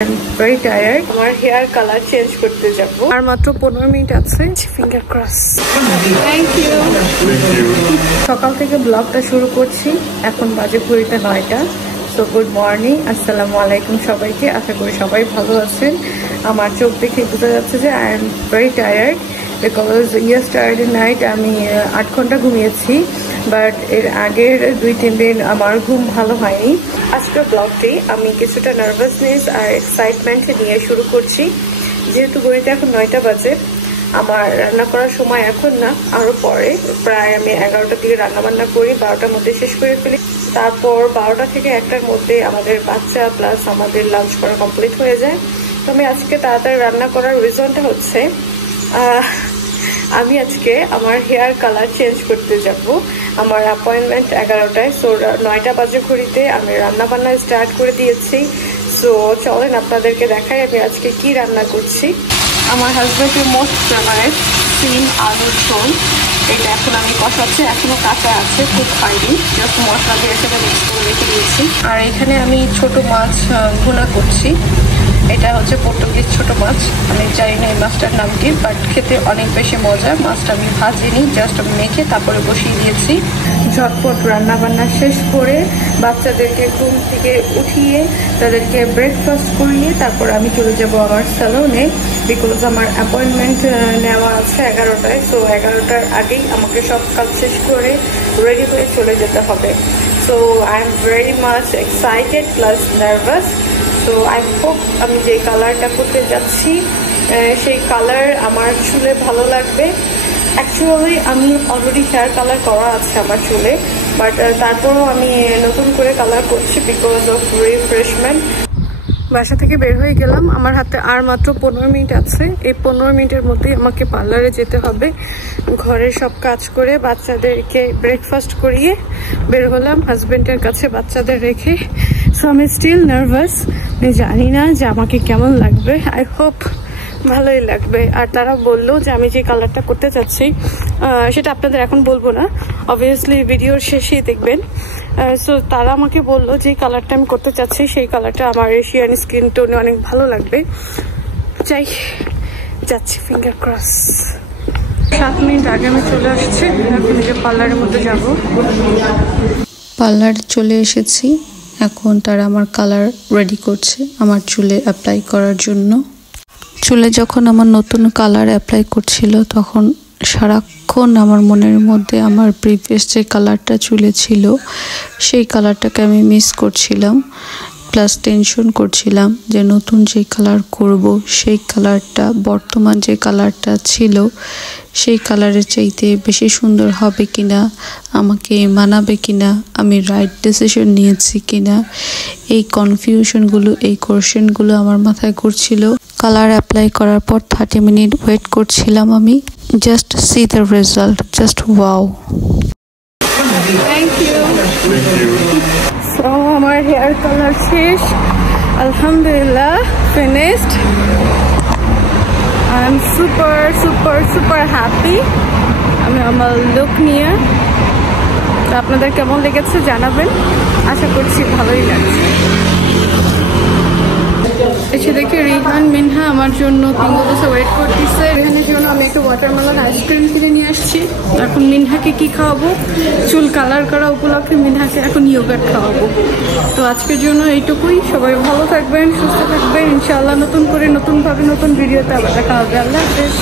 very tired. আমার hair colour change করতে যাব আর মাত্র 15 মিনিট আছে। Finger cross. Thank you. সকাল থেকে ব্লগটা শুরু করছি। এখন বাজে ঘড়িতে 9টা। সো গুড মর্নিং, আসসালামু আলাইকুম সবাইকে। আশা করি সবাই ভালো আছেন। আমার চোখ দেখে বোঝা যাচ্ছে যে I am very tired because yesterday night আমি 8 ঘন্টা ঘুমিয়েছি, বাট এর আগের 2-3 দিন আমার ঘুম ভালো হয়নি। আজকের ব্লগটি আমি কিছুটা নার্ভাসনেস আর এক্সাইটমেন্ট নিয়ে শুরু করছি। যেহেতু ঘড়িতে এখন 9টা বাজে, আমার রান্না করার সময় এখন না, আরও পরে। প্রায় আমি 11টার দিকে রান্নাবান্না করি, 12টার মধ্যে শেষ করে ফেলি। তারপর 12টা থেকে 1টার মধ্যে আমাদের বাচ্চা প্লাস আমাদের লাঞ্চ করা কমপ্লিট হয়ে যায়। তো আমি আজকে তাড়াতাড়ি রান্না করার রিজনটা হচ্ছে আমি আজকে আমার হেয়ার কালার চেঞ্জ করতে যাব। আমার অ্যাপয়েন্টমেন্ট 11টায়। সো 9টা বাজে ঘড়িতে আমি রান্নাবান্না স্টার্ট করে দিয়েছি। সো চলেন আপনাদেরকে দেখাই আমি আজকে কি রান্না করছি। আমার হাজব্যান্ডের মোস্ট ফেভারিট সিম আলুর ঝোল। এটা এখন আমি কষাচ্ছি, এখনো কাঁচা আছে, খুব হয়নি, জাস্ট মশলা দিয়ে সেটা মিক্স করে রেখে দিয়েছি। আর এখানে আমি ছোট মাছ ভুনা করছি। এটা হচ্ছে পর্তুগিজ ছোট মাছ। আমি জানি না এই মাছটার নাম কি, বাট খেতে অনেক বেশি মজা। মাছটা আমি ভাজিনি, জাস্ট আমি মেখে তারপরে বসিয়ে দিয়েছি। ঝটপট রান্না বান্না শেষ করে বাচ্চাদেরকে ঘুম থেকে উঠিয়ে তাদেরকে ব্রেকফাস্ট করিয়ে তারপর আমি চলে যাব আমার স্যালনে, বিকজ আমার অ্যাপয়েন্টমেন্ট নেওয়া আছে 11টায়। সো 11টার আগেই আমাকে সব কাজ শেষ করে রেডি হয়ে চলে যেতে হবে। So I am very much excited plus nervous. তো আই হোপ আমি যে কালারটা করতে যাচ্ছি সেই কালার আমার চুলে ভালো লাগবে। অ্যাকচুয়ালি আমি অলরেডি হেয়ার কালার করা আছে আমার চুলে, বাট তারপরও আমি নতুন করে কালার করছি বিকজ অফ রিফ্রেশমেন্ট। বাসা থেকে বের হয়ে গেলাম, আমার হাতে আর মাত্র 15 মিনিট আছে। এই 15 মিনিটের মধ্যেই আমাকে পার্লারে যেতে হবে। ঘরের সব কাজ করে বাচ্চাদেরকে ব্রেকফাস্ট করিয়ে বের হলাম হাজবেন্ডের কাছে বাচ্চাদের রেখে। সো আমি স্টিল নার্ভাস, আমি জানি না যে আমাকে কেমন লাগবে। আই হোপ ভালোই লাগবে। আর তারা বললো যে আমি যে কালারটা করতে চাচ্ছি সেটা আপনাদের এখন বলবো না, অবভিয়াসলি ভিডিওর শেষেই দেখবেন। সো তারা আমাকে বললো যে কালারটা আমি করতে চাচ্ছি সেই কালারটা আমার এশিয়ান স্কিন টোনে অনেক ভালো লাগবে। যাচ্ছি, ফিঙ্গার ক্রস। 7 মিনিট আগে আমি চলে আসছি, এখন যে পার্লারের মধ্যে যাব। পার্লারে চলে এসেছি, এখন তারা আমার কালার রেডি করছে আমার চুলে অ্যাপ্লাই করার জন্য। চুলে যখন আমার নতুন কালার অ্যাপ্লাই করছিল তখন সারাক্ষণ আমার মনের মধ্যে আমার প্রিভিয়াস যে কালারটা চুলে ছিল সেই কালারটাকে আমি মিস করছিলাম, প্লাস টেনশন করছিলাম যে নতুন যে কালার করব সেই কালারটা বর্তমান যে কালারটা ছিল সেই কালারের চাইতে বেশি সুন্দর হবে কিনা, আমাকে মানাবে কিনা, আমি রাইট ডিসিশন নিয়েছি কিনা, এই কনফিউশনগুলো, এই কোয়েশ্চেনগুলো আমার মাথায় ঘুরছিল। কালার অ্যাপ্লাই করার পর 30 মিনিট ওয়েট করছিলাম আমি। Just see the result, just wow. Thank you. So আমার হেয়ার কালার শেষ, আলহামদুলিল্লাহ, finished. I am super super super happy আমি আমার লুক নিয়ে। আপনাদের কেমন লেগেছে জানাবেন, আশা করছি ভালোই লাগছে। এসে দেখে রিহান মিনহা আমার জন্য 3 বছর ওয়েট করতেছে। রিহানের জন্য আমি একটা ওয়াটারমেলন আইসক্রিম কিনে নিয়ে আসছি। এখন মিনহাকে কি খাওয়াবো, চুল কালার করা উপলক্ষে মিনহাকে এখন ইয়োগার্ট খাওয়াবো। তো আজকের জন্য এইটুকুই। সবাই ভালো থাকবেন, সুস্থ থাকবেন। ইনশাআল্লাহ নতুন করে নতুনভাবে নতুন ভিডিওতে আবার দেখা হবে। আল্লাহ হাফেজ।